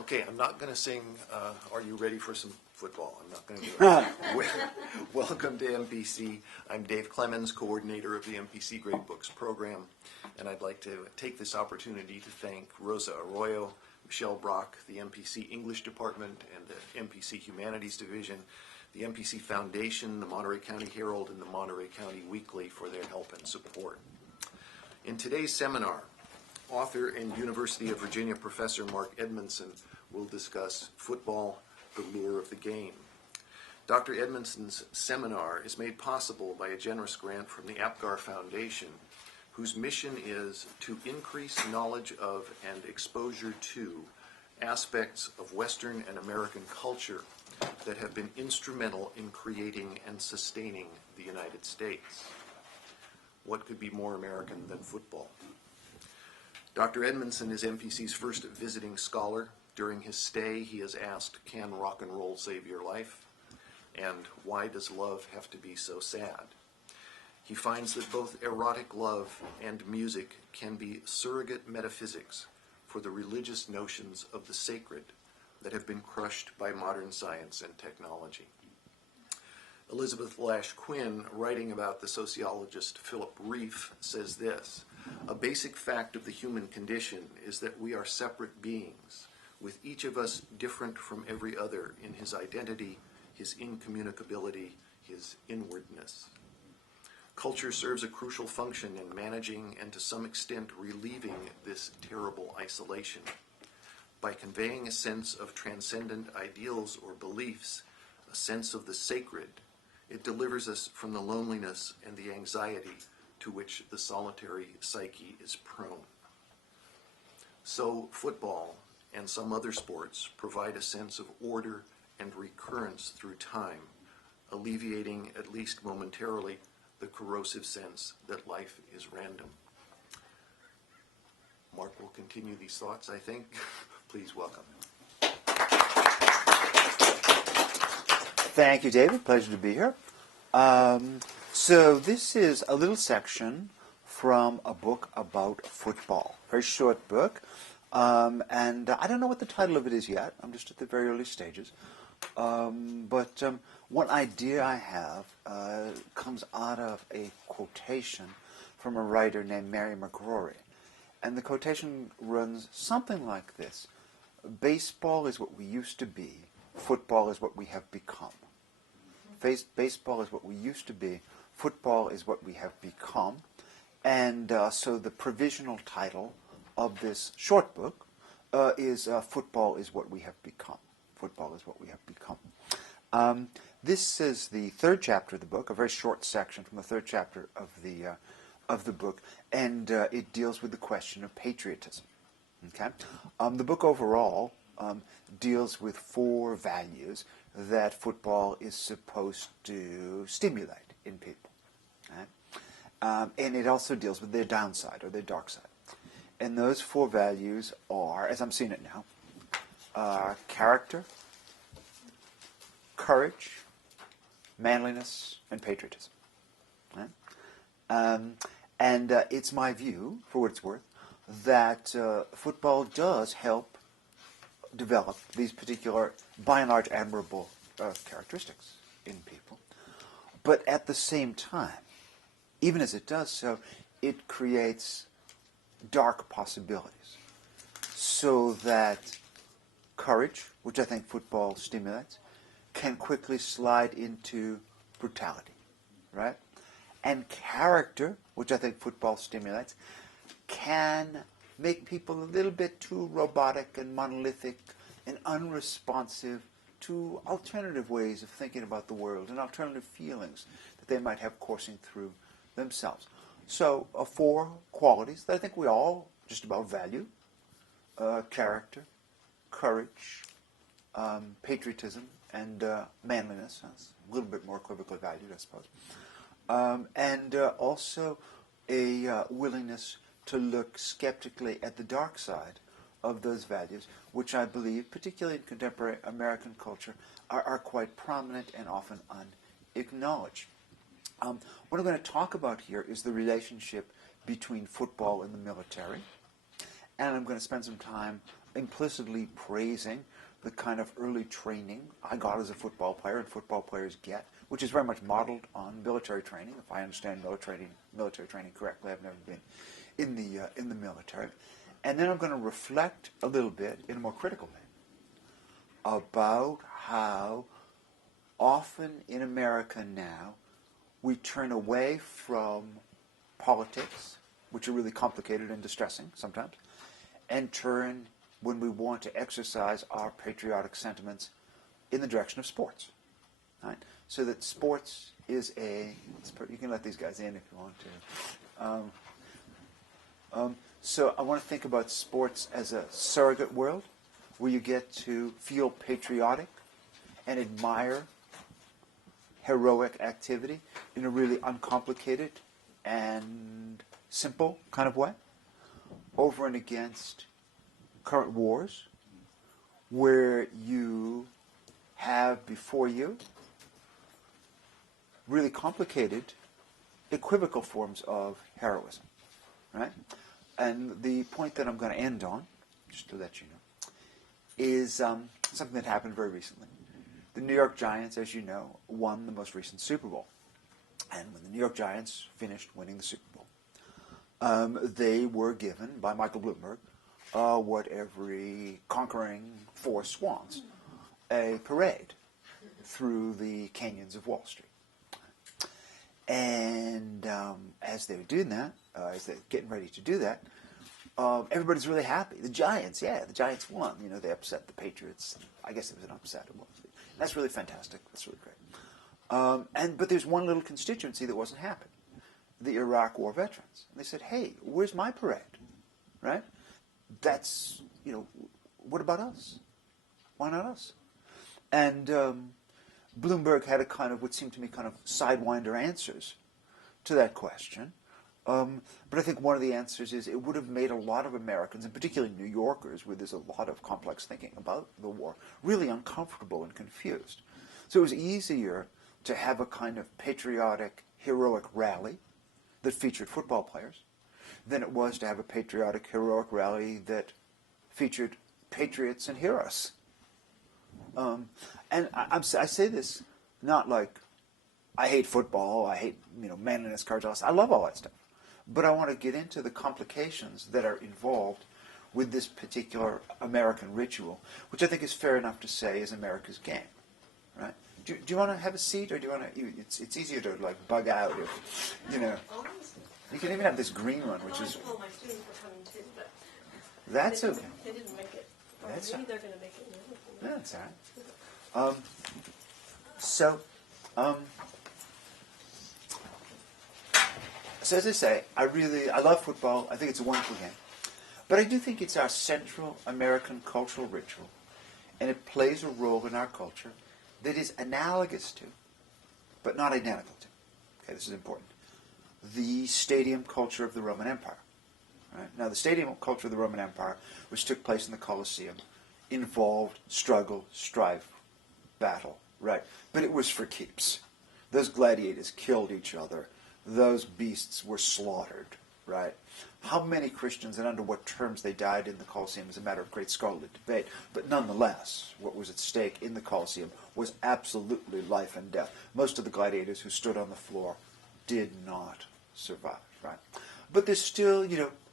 Okay, I'm not going to sing, Are You Ready for Some Football? I'm not going to do that. Welcome to MPC. I'm Dave Clemens, coordinator of the MPC Great Books program, and I'd like to take this opportunity to thank Rosa Arroyo, Michelle Brock, the MPC English Department and the MPC Humanities Division, the MPC Foundation, the Monterey County Herald, and the Monterey County Weekly for their help and support. In today's seminar, author and University of Virginia professor Mark Edmundson will discuss football, the lure of the game. Dr. Edmundson's seminar is made possible by a generous grant from the APGAR Foundation, whose mission is to increase knowledge of and exposure to aspects of Western and American culture that have been instrumental in creating and sustaining the United States. What could be more American than football? Dr. Edmundson is MPC's first visiting scholar. During his stay, he has asked, can rock and roll save your life? And why does love have to be so sad? He finds that both erotic love and music can be surrogate metaphysics for the religious notions of the sacred that have been crushed by modern science and technology. Elizabeth Lash Quinn, writing about the sociologist Philip Rieff, says this: a basic fact of the human condition is that we are separate beings, with each of us different from every other in his identity, his incommunicability, his inwardness. Culture serves a crucial function in managing and to some extent relieving this terrible isolation. By conveying a sense of transcendent ideals or beliefs, a sense of the sacred, it delivers us from the loneliness and the anxiety to which the solitary psyche is prone. So football and some other sports provide a sense of order and recurrence through time, alleviating, at least momentarily, the corrosive sense that life is random. Mark will continue these thoughts, I think. Please welcome. Thank you, David. Pleasure to be here. So this is a little section from a book about football. Very short book. And I don't know what the title of it is yet. I'm just at the very early stages. But one idea I have comes out of a quotation from a writer named Mary McGrory. And the quotation runs something like this: baseball is what we used to be, football is what we have become. Baseball is what we used to be, football is what we have become. And so the provisional title of this short book is Football is What We Have Become. Football is what we have become. This is the third chapter of the book, a very short section from the third chapter of the book, and it deals with the question of patriotism. Okay, the book overall deals with 4 values that football is supposed to stimulate in people, right? And it also deals with their downside or their dark side. And those 4 values are, as I'm seeing it now, character, courage, manliness, and patriotism. Right? And it's my view, for what it's worth, that football does help develop these particular, by and large, admirable characteristics in people. But at the same time, even as it does so, it creates dark possibilities. So that courage, which I think football stimulates, can quickly slide into brutality, right? And character, which I think football stimulates, can make people a little bit too robotic and monolithic and unresponsive to alternative ways of thinking about the world and alternative feelings that they might have coursing through themselves. So 4 qualities that I think we all just about value: character, courage, patriotism, and manliness. That's a little bit more equivocally valued, I suppose. And also a willingness to look skeptically at the dark side of those values, which I believe, particularly in contemporary American culture, are quite prominent and often unacknowledged. What I'm going to talk about here is the relationship between football and the military, and I'm going to spend some time implicitly praising the kind of early training I got as a football player and football players get, which is very much modeled on military training. If I understand military training correctly, I've never been in the military. And then I'm going to reflect a little bit in a more critical way about how often in America now we turn away from politics, which are really complicated and distressing sometimes, and turn, when we want to exercise our patriotic sentiments, in the direction of sports. Right? So that sports is you can let these guys in if you want to. So I want to think about sports as a surrogate world where you get to feel patriotic and admire heroic activity in a really uncomplicated and simple kind of way, over and against current wars, where you have before you really complicated, equivocal forms of heroism, right? And the point that I'm going to end on, just to let you know, is something that happened very recently. The New York Giants, as you know, won the most recent Super Bowl. And when the New York Giants finished winning the Super Bowl, they were given, by Michael Bloomberg, what every conquering force wants, a parade through the canyons of Wall Street. And as they were doing that, as they're getting ready to do that, everybody's really happy. The Giants won. You know, they upset the Patriots. I guess it was an upset. It was. That's really fantastic. That's really great. But there's one little constituency that wasn't happy. The Iraq War veterans. And they said, hey, where's my parade? Right? That's, what about us? Why not us? And Bloomberg had a kind of, what seemed to me, kind of sidewinder answers to that question. But I think one of the answers is it would have made a lot of Americans, and particularly New Yorkers, where there's a lot of complex thinking about the war, really uncomfortable and confused. So it was easier to have a kind of patriotic, heroic rally that featured football players than it was to have a patriotic, heroic rally that featured patriots and heroes. And I say this not like I hate football, I hate manliness, courage. I love all that stuff. But I want to get into the complications that are involved with this particular American ritual, which I think is fair enough to say is America's game, right? Do you want to have a seat, or do you want to? It's easier to bug out if You can even have this green one, which is. Well, my students were coming too, but that's okay. They didn't make it. Or That's maybe they're going to make it. That's all right. So as I say, I love football. I think it's a wonderful game. But I do think it's our central American cultural ritual, and it plays a role in our culture that is analogous to, but not identical to. Okay, this is important. The stadium culture of the Roman Empire. Right? Now, the stadium culture of the Roman Empire, which took place in the Colosseum, involved struggle, strife, battle, right? But it was for keeps. Those gladiators killed each other. Those beasts were slaughtered, right? How many Christians and under what terms they died in the Colosseum is a matter of great scholarly debate. But nonetheless, what was at stake in the Colosseum was absolutely life and death. Most of the gladiators who stood on the floor did not survive, right? But there's still,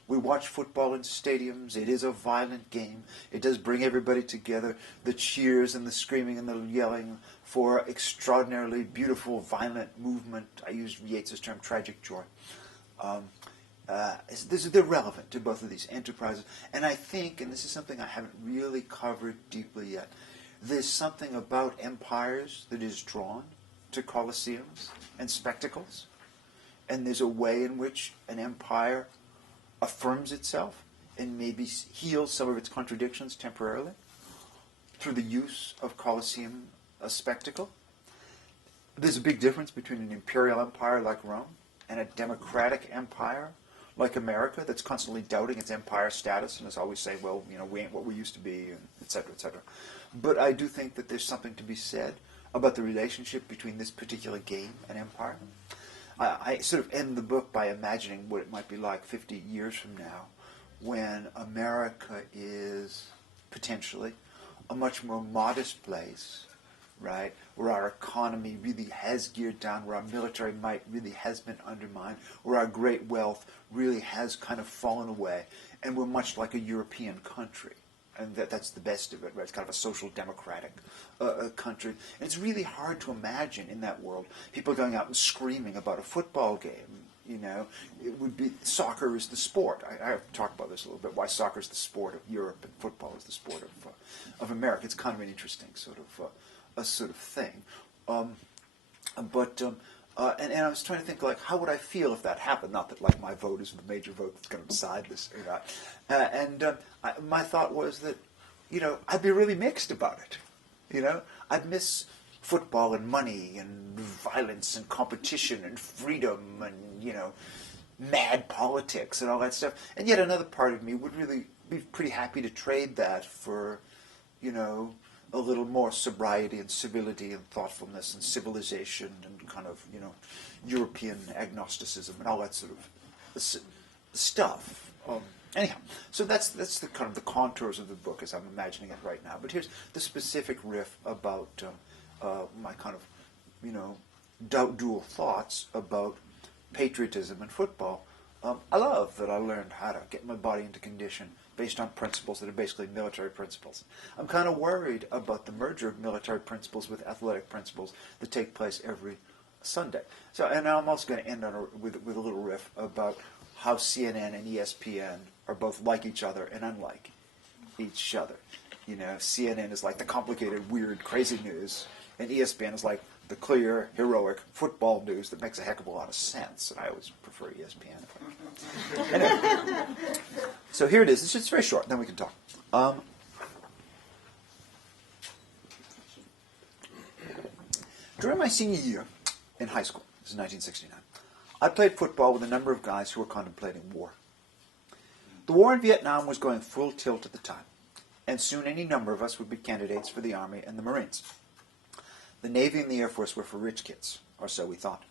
we watch football in stadiums. It is a violent game. It does bring everybody together. The cheers and the screaming and the yelling for extraordinarily beautiful, violent movement. I use Yeats's term, tragic joy. They're relevant to both of these enterprises. And I think, and this is something I haven't really covered deeply yet, there's something about empires that is drawn to colosseums and spectacles. And there's a way in which an empire affirms itself and maybe heals some of its contradictions temporarily through the use of Colosseum spectacle. There's a big difference between an imperial empire like Rome and a democratic empire like America that's constantly doubting its empire status and is always saying, well, we ain't what we used to be, and et cetera, et cetera. But I do think that there's something to be said about the relationship between this particular game and empire. I sort of end the book by imagining what it might be like 50 years from now when America is potentially, a much more modest place, right, where our economy really has geared down, where our military might really has been undermined, where our great wealth really has kind of fallen away, and we're much like a European country. And that's the best of it, right? It's kind of a social democratic country. And it's really hard to imagine in that world people going out and screaming about a football game. You know, it would be soccer is the sport. I have to talk about this a little bit. Why soccer is the sport of Europe and football is the sport of America. It's kind of an interesting sort of thing. And I was trying to think, like, how would I feel if that happened? Not that, like, my vote is the major vote that's going to decide this or not. My thought was that, you know, I'd be really mixed about it. You know, I'd miss football and money and violence and competition and freedom and, you know, mad politics and all that stuff. And yet another part of me would really be pretty happy to trade that for, you know, a little more sobriety and civility and thoughtfulness and civilization and kind of, you know, European agnosticism and all that sort of stuff. Anyhow, so that's the kind of the contours of the book as I'm imagining it right now. But here's the specific riff about my kind of, you know, dual thoughts about patriotism and football. I love that I learned how to get my body into condition based on principles that are basically military principles. I'm kind of worried about the merger of military principles with athletic principles that take place every Sunday. So, and I'm also going to end on with a little riff about how CNN and ESPN are both like each other and unlike each other. You know, CNN is like the complicated, weird, crazy news, and ESPN is like the clear, heroic football news that makes a heck of a lot of sense. And I always prefer ESPN. Anyway, so here it is. It's just very short, then we can talk. During my senior year in high school, this is 1969, I played football with a number of guys who were contemplating war. The war in Vietnam was going full tilt at the time, and soon any number of us would be candidates for the Army and the Marines. The Navy and the Air Force were for rich kids, or so we thought.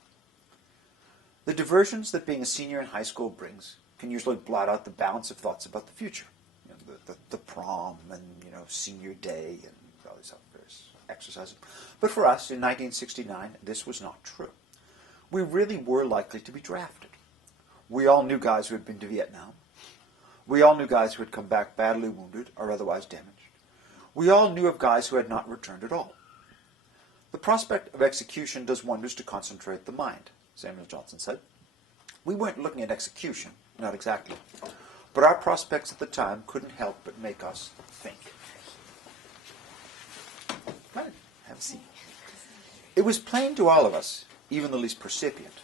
The diversions that being a senior in high school brings can usually blot out the balance of thoughts about the future. You know, the prom and, you know, senior day and all these other exercises. But for us, in 1969, this was not true. We really were likely to be drafted. We all knew guys who had been to Vietnam. We all knew guys who had come back badly wounded or otherwise damaged. We all knew of guys who had not returned at all. The prospect of execution does wonders to concentrate the mind, Samuel Johnson said. We weren't looking at execution, not exactly, but our prospects at the time couldn't help but make us think. Go ahead, have a seat. It was plain to all of us, even the least percipient,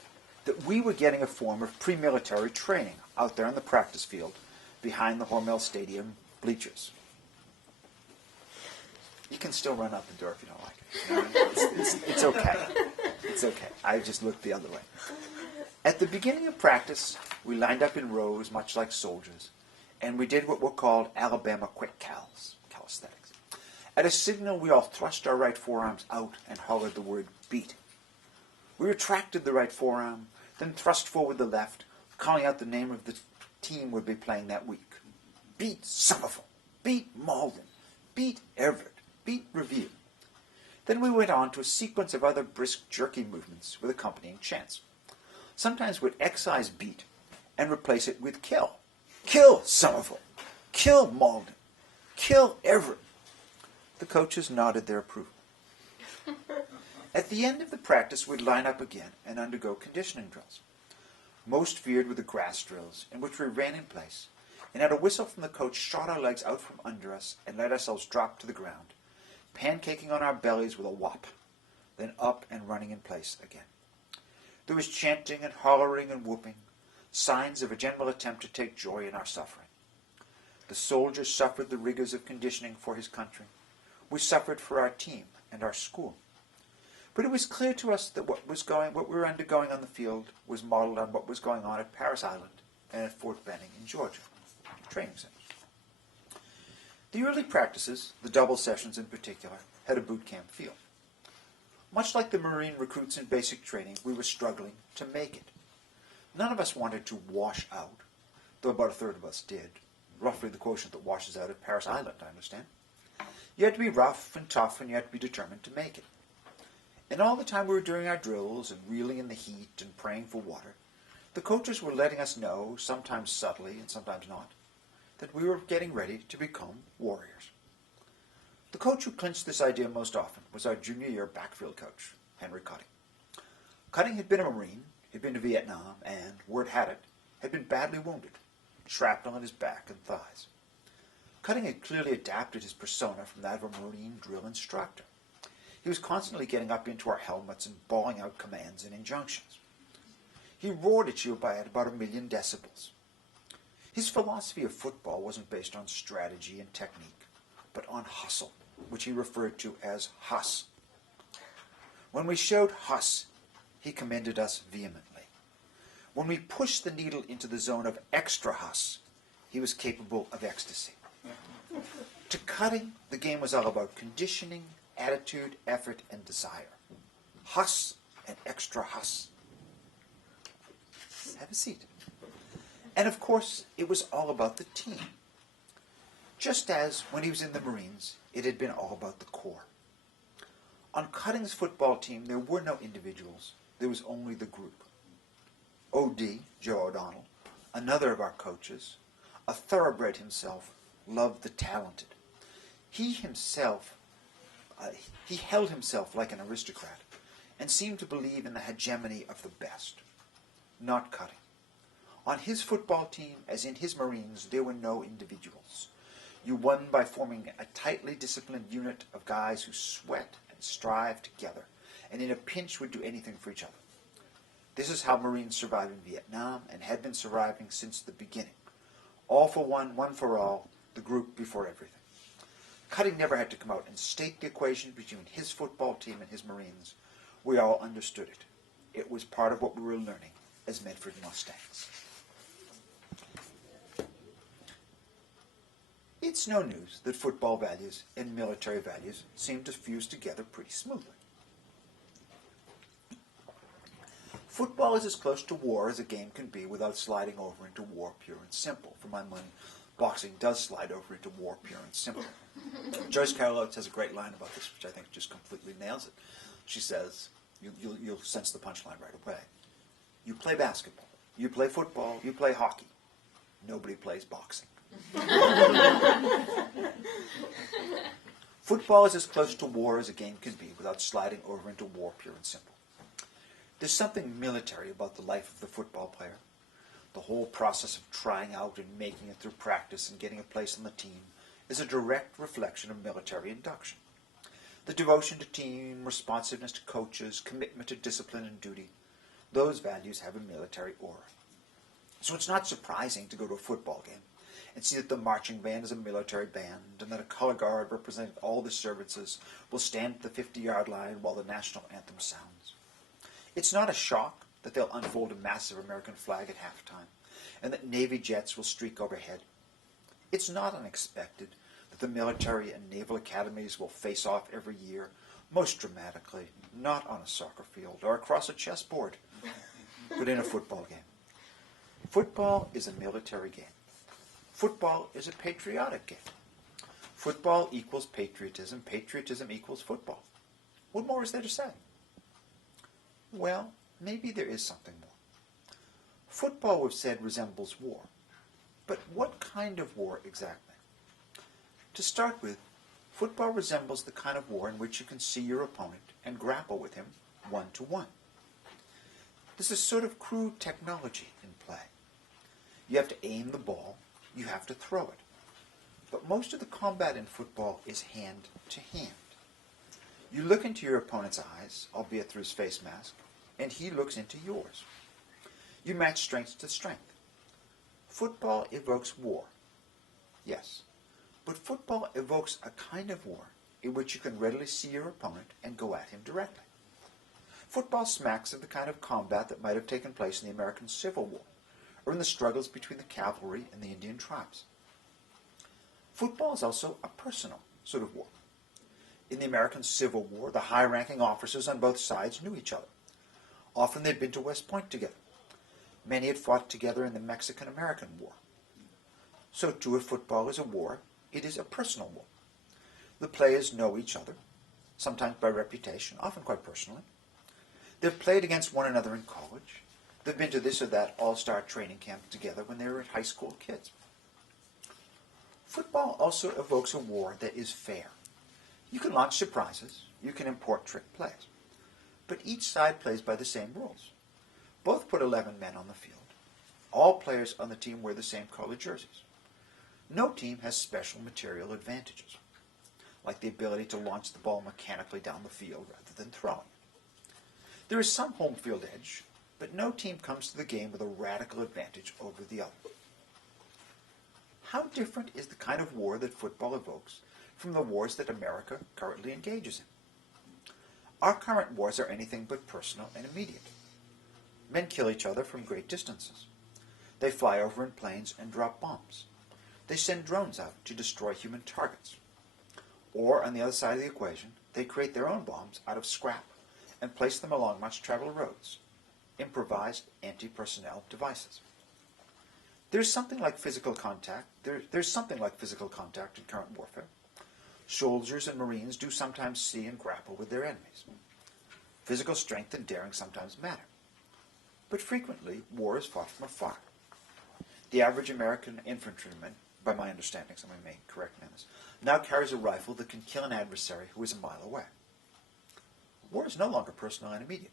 that we were getting a form of pre-military training out there in the practice field behind the Hormel Stadium bleachers. You can still run out the door if you don't like it. It's okay. It's okay. I just looked the other way. At the beginning of practice, we lined up in rows, much like soldiers, and we did what were called Alabama quick calisthenics. At a signal, we all thrust our right forearms out and hollered the word beat. We retracted the right forearm, then thrust forward the left, calling out the name of the team we'd be playing that week. Beat Somerville. Beat Malden. Beat Everett. Beat Revere. Then we went on to a sequence of other brisk, jerky movements with accompanying chants. Sometimes we'd excise beat and replace it with kill. Kill Somerville. Kill Malden. Kill Everett. The coaches nodded their approval. At the end of the practice, we'd line up again and undergo conditioning drills. Most veered with the grass drills, in which we ran in place, and at a whistle from the coach shot our legs out from under us and let ourselves drop to the ground, pancaking on our bellies with a whop, then up and running in place again. There was chanting and hollering and whooping, signs of a general attempt to take joy in our suffering. The soldier suffered the rigors of conditioning for his country. We suffered for our team and our school. But it was clear to us that what we were undergoing on the field was modeled on what was going on at Parris Island and at Fort Benning in Georgia, training centers. The early practices, the double sessions in particular, had a boot camp feel. Much like the Marine recruits in basic training, we were struggling to make it. None of us wanted to wash out, though about a third of us did. roughly the quotient that washes out at Paris Island, I understand. You had to be rough and tough, and you had to be determined to make it. And all the time we were doing our drills and reeling in the heat and praying for water, the coaches were letting us know, sometimes subtly and sometimes not, that we were getting ready to become warriors. The coach who clinched this idea most often was our junior year backfield coach, Henry Cutting. Cutting had been a Marine, had been to Vietnam, and, word had it, had been badly wounded, shrapnel in his back and thighs. Cutting had clearly adapted his persona from that of a Marine drill instructor. He was constantly getting up into our helmets and bawling out commands and injunctions. He roared at you at about 1,000,000 decibels. His philosophy of football wasn't based on strategy and technique, but on hustle, which he referred to as hus. When we showed hus, he commended us vehemently. When we pushed the needle into the zone of extra hus, he was capable of ecstasy. To Cutting, the game was all about conditioning, attitude, effort, and desire. Hus and extra hus. Have a seat. And of course, it was all about the team. Just as, when he was in the Marines, it had been all about the Corps. On Cutting's football team, there were no individuals. There was only the group. O.D., Joe O'Donnell, another of our coaches, a thoroughbred himself, loved the talented. He held himself like an aristocrat and seemed to believe in the hegemony of the best. Not Cutting. On his football team, as in his Marines, there were no individuals. You won by forming a tightly disciplined unit of guys who sweat and strive together, and in a pinch would do anything for each other. This is how Marines survived in Vietnam and had been surviving since the beginning. All for one, one for all, the group before everything. Cutting never had to come out and state the equation between his football team and his Marines. We all understood it. It was part of what we were learning as Medford Mustangs. It's no news that football values and military values seem to fuse together pretty smoothly. Football is as close to war as a game can be without sliding over into war pure and simple. For my money, boxing does slide over into war pure and simple. Joyce Carol Oates has a great line about this, which I think just completely nails it. She says, you'll sense the punchline right away. You play basketball, you play football, you play hockey. Nobody plays boxing. Football is as close to war as a game can be without sliding over into war pure and simple. There's something military about the life of the football player. The whole process of trying out and making it through practice and getting a place on the team is a direct reflection of military induction. The devotion to team, responsiveness to coaches, commitment to discipline and duty, those values have a military aura. So it's not surprising to go to a football game and see that the marching band is a military band and that a color guard representing all the services will stand at the 50-yard line while the national anthem sounds. It's not a shock that they'll unfold a massive American flag at halftime and that Navy jets will streak overhead. It's not unexpected that the military and naval academies will face off every year, most dramatically, not on a soccer field or across a chessboard, but in a football game. Football is a military game. Football is a patriotic game. Football equals patriotism. Patriotism equals football. What more is there to say? Well, maybe there is something more. Football, we've said, resembles war. But what kind of war exactly? To start with, football resembles the kind of war in which you can see your opponent and grapple with him one-to-one. There's a sort of crude technology in play. You have to aim the ball, you have to throw it. But most of the combat in football is hand-to-hand. You look into your opponent's eyes, albeit through his face mask, and he looks into yours. You match strength to strength. Football evokes war. Yes, but football evokes a kind of war in which you can readily see your opponent and go at him directly. Football smacks of the kind of combat that might have taken place in the American Civil War, or in the struggles between the cavalry and the Indian tribes. Football is also a personal sort of war. In the American Civil War, the high-ranking officers on both sides knew each other. Often they'd been to West Point together. Many had fought together in the Mexican-American War. So too if football is a war, it is a personal war. The players know each other, sometimes by reputation, often quite personally. They've played against one another in college. They've been to this or that all-star training camp together when they were high school kids. Football also evokes a war that is fair. You can launch surprises, you can import trick plays, but each side plays by the same rules. Both put 11 men on the field. All players on the team wear the same colored jerseys. No team has special material advantages, like the ability to launch the ball mechanically down the field rather than throwing it. There is some home field edge, but no team comes to the game with a radical advantage over the other. How different is the kind of war that football evokes from the wars that America currently engages in? Our current wars are anything but personal and immediate. Men kill each other from great distances. They fly over in planes and drop bombs. They send drones out to destroy human targets. Or, on the other side of the equation, they create their own bombs out of scrap and place them along much-traveled roads, improvised anti-personnel devices. There's something like physical contact. There's something like physical contact in current warfare. Soldiers and Marines do sometimes see and grapple with their enemies. Physical strength and daring sometimes matter. But frequently, war is fought from afar. The average American infantryman, by my understanding, someone may correct me on this, now carries a rifle that can kill an adversary who is a mile away. War is no longer personal and immediate.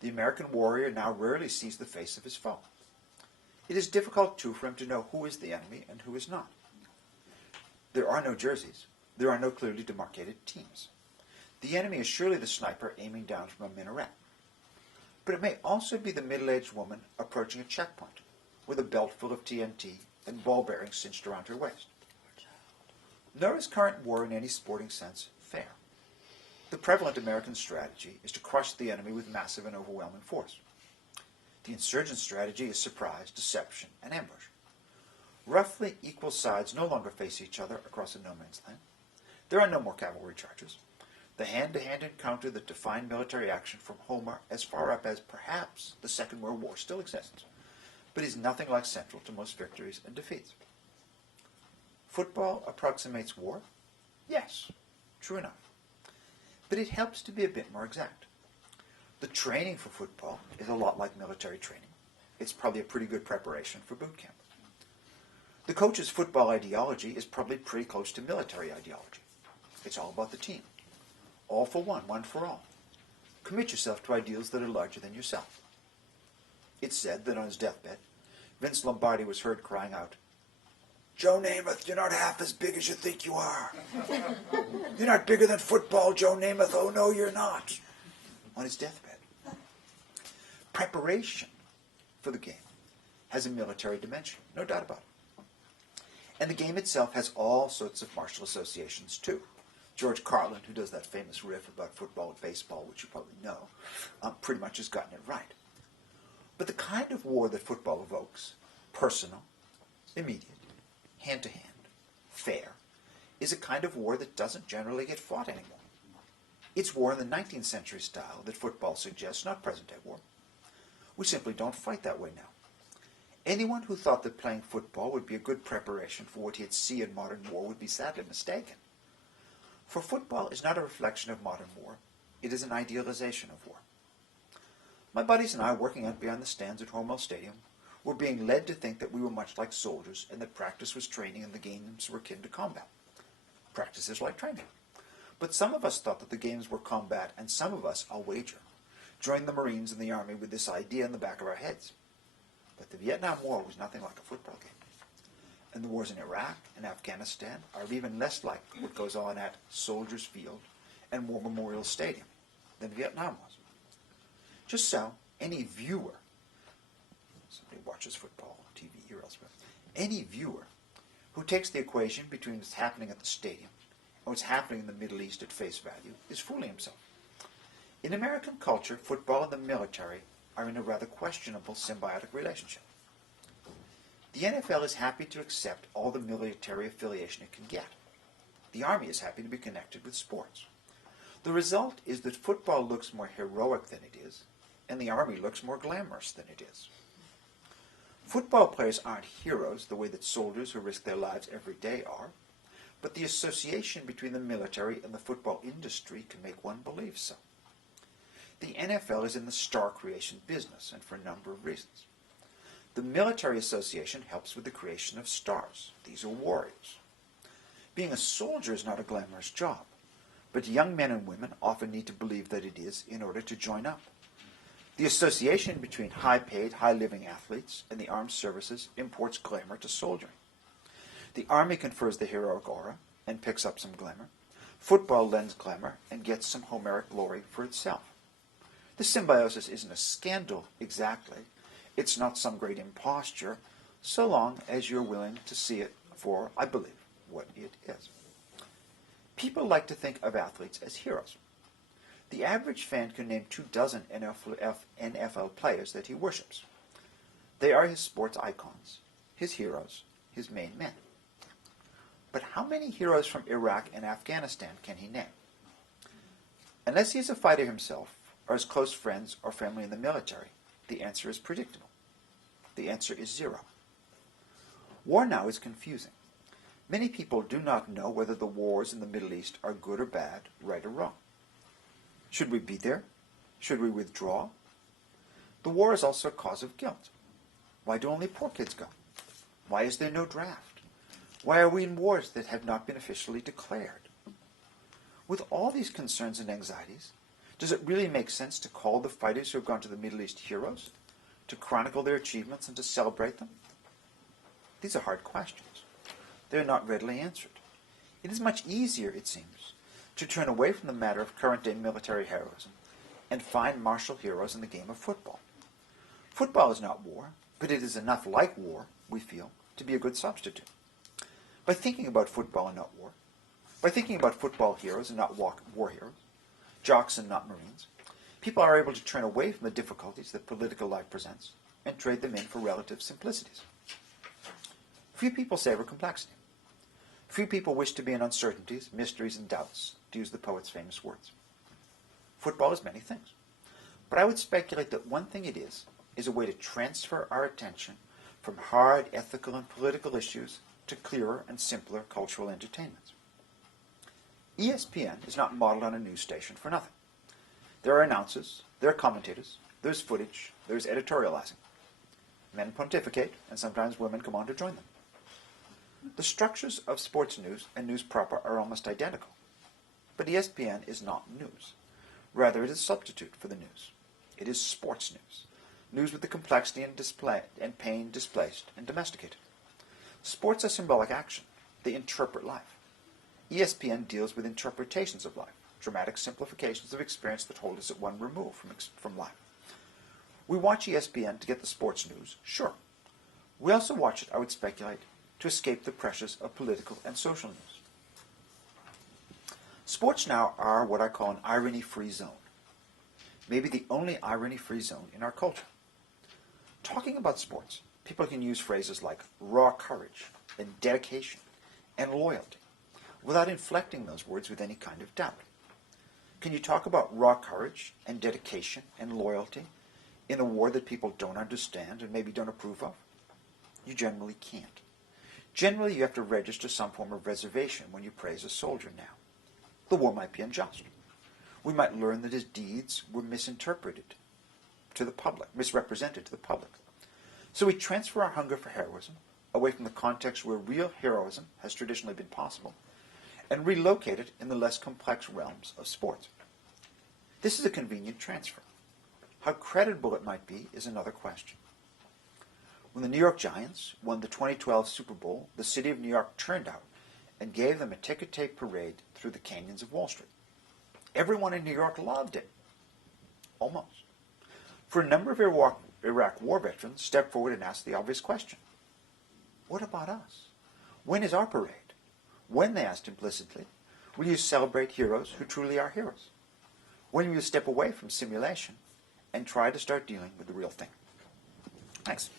The American warrior now rarely sees the face of his foe. It is difficult, too, for him to know who is the enemy and who is not. There are no jerseys. There are no clearly demarcated teams. The enemy is surely the sniper aiming down from a minaret. But it may also be the middle-aged woman approaching a checkpoint with a belt full of TNT and ball bearings cinched around her waist. Nor is current war in any sporting sense fair. The prevalent American strategy is to crush the enemy with massive and overwhelming force. The insurgent strategy is surprise, deception, and ambush. Roughly equal sides no longer face each other across a no-man's land. There are no more cavalry charges. The hand-to-hand encounter that defined military action from Homer as far up as perhaps the Second World War still exists, but is nothing like central to most victories and defeats. Football approximates war? Yes, true enough. But it helps to be a bit more exact. The training for football is a lot like military training. It's probably a pretty good preparation for boot camp. The coach's football ideology is probably pretty close to military ideology. It's all about the team. All for one, one for all. Commit yourself to ideals that are larger than yourself. It's said that on his deathbed, Vince Lombardi was heard crying out, "Joe Namath, you're not half as big as you think you are. You're not bigger than football, Joe Namath. Oh, no, you're not." On his deathbed. Preparation for the game has a military dimension, no doubt about it. And the game itself has all sorts of martial associations, too. George Carlin, who does that famous riff about football and baseball, which you probably know, pretty much has gotten it right. But the kind of war that football evokes, personal, immediate, hand-to-hand, fair, is a kind of war that doesn't generally get fought anymore. It's war in the 19th century style that football suggests, not present-day war. We simply don't fight that way now. Anyone who thought that playing football would be a good preparation for what he'd see in modern war would be sadly mistaken. For football is not a reflection of modern war. It is an idealization of war. My buddies and I, working out beyond the stands at Hormel Stadium, were being led to think that we were much like soldiers and that practice was training and the games were akin to combat. Practice is like training. But some of us thought that the games were combat, and some of us, I'll wager, joined the Marines and the Army with this idea in the back of our heads. But the Vietnam War was nothing like a football game. And the wars in Iraq and Afghanistan are even less like what goes on at Soldiers Field and War Memorial Stadium than Vietnam was. Just so, any viewer, somebody watches football on TV or elsewhere, any viewer who takes the equation between what's happening at the stadium and what's happening in the Middle East at face value is fooling himself. In American culture, football and the military are in a rather questionable symbiotic relationship. The NFL is happy to accept all the military affiliation it can get. The Army is happy to be connected with sports. The result is that football looks more heroic than it is, and the Army looks more glamorous than it is. Football players aren't heroes the way that soldiers who risk their lives every day are, but the association between the military and the football industry can make one believe so. The NFL is in the star creation business, and for a number of reasons. The military association helps with the creation of stars. These are warriors. Being a soldier is not a glamorous job, but young men and women often need to believe that it is in order to join up. The association between high-paid, high-living athletes and the armed services imports glamour to soldiering. The Army confers the heroic aura and picks up some glamour. Football lends glamour and gets some Homeric glory for itself. The symbiosis isn't a scandal exactly. It's not some great imposture, so long as you're willing to see it for, I believe, what it is. People like to think of athletes as heroes. The average fan can name 24 NFL players that he worships. They are his sports icons, his heroes, his main men. But how many heroes from Iraq and Afghanistan can he name? Unless he is a fighter himself, or has close friends or family in the military, the answer is predictable. The answer is 0. War now is confusing. Many people do not know whether the wars in the Middle East are good or bad, right or wrong. Should we be there? Should we withdraw? The war is also a cause of guilt. Why do only poor kids go? Why is there no draft? Why are we in wars that have not been officially declared? With all these concerns and anxieties, does it really make sense to call the fighters who have gone to the Middle East heroes, to chronicle their achievements and to celebrate them? These are hard questions. They are not readily answered. It is much easier, it seems, to turn away from the matter of current-day military heroism and find martial heroes in the game of football. Football is not war, but it is enough like war, we feel, to be a good substitute. By thinking about football and not war, by thinking about football heroes and not war heroes, jocks and not Marines, people are able to turn away from the difficulties that political life presents and trade them in for relative simplicities. Few people savor complexity. Few people wish to be in uncertainties, mysteries, and doubts, to use the poet's famous words. Football is many things, but I would speculate that one thing it is a way to transfer our attention from hard ethical and political issues to clearer and simpler cultural entertainments. ESPN is not modeled on a news station for nothing. There are announcers, there are commentators, there's footage, there's editorializing. Men pontificate, and sometimes women come on to join them. The structures of sports news and news proper are almost identical. But ESPN is not news. Rather, it is a substitute for the news. It is sports news. News with the complexity and pain displaced and domesticated. Sports are symbolic action. They interpret life. ESPN deals with interpretations of life, dramatic simplifications of experience that hold us at one remove from life. We watch ESPN to get the sports news, sure. We also watch it, I would speculate, to escape the pressures of political and social news. Sports now are what I call an irony-free zone. Maybe the only irony-free zone in our culture. Talking about sports, people can use phrases like raw courage and dedication and loyalty without inflecting those words with any kind of doubt. Can you talk about raw courage and dedication and loyalty in a war that people don't understand and maybe don't approve of? You generally can't. Generally, you have to register some form of reservation when you praise a soldier now. The war might be unjust. We might learn that his deeds were misinterpreted to the public, misrepresented to the public. So we transfer our hunger for heroism away from the context where real heroism has traditionally been possible and relocate it in the less complex realms of sports. This is a convenient transfer. How credible it might be is another question. When the New York Giants won the 2012 Super Bowl, the city of New York turned out and gave them a ticker-tape parade through the canyons of Wall Street. Everyone in New York loved it. Almost. For a number of Iraq war veterans stepped forward and asked the obvious question. What about us? When is our parade? When, they asked implicitly, will you celebrate heroes who truly are heroes? When will you step away from simulation and try to start dealing with the real thing? Thanks.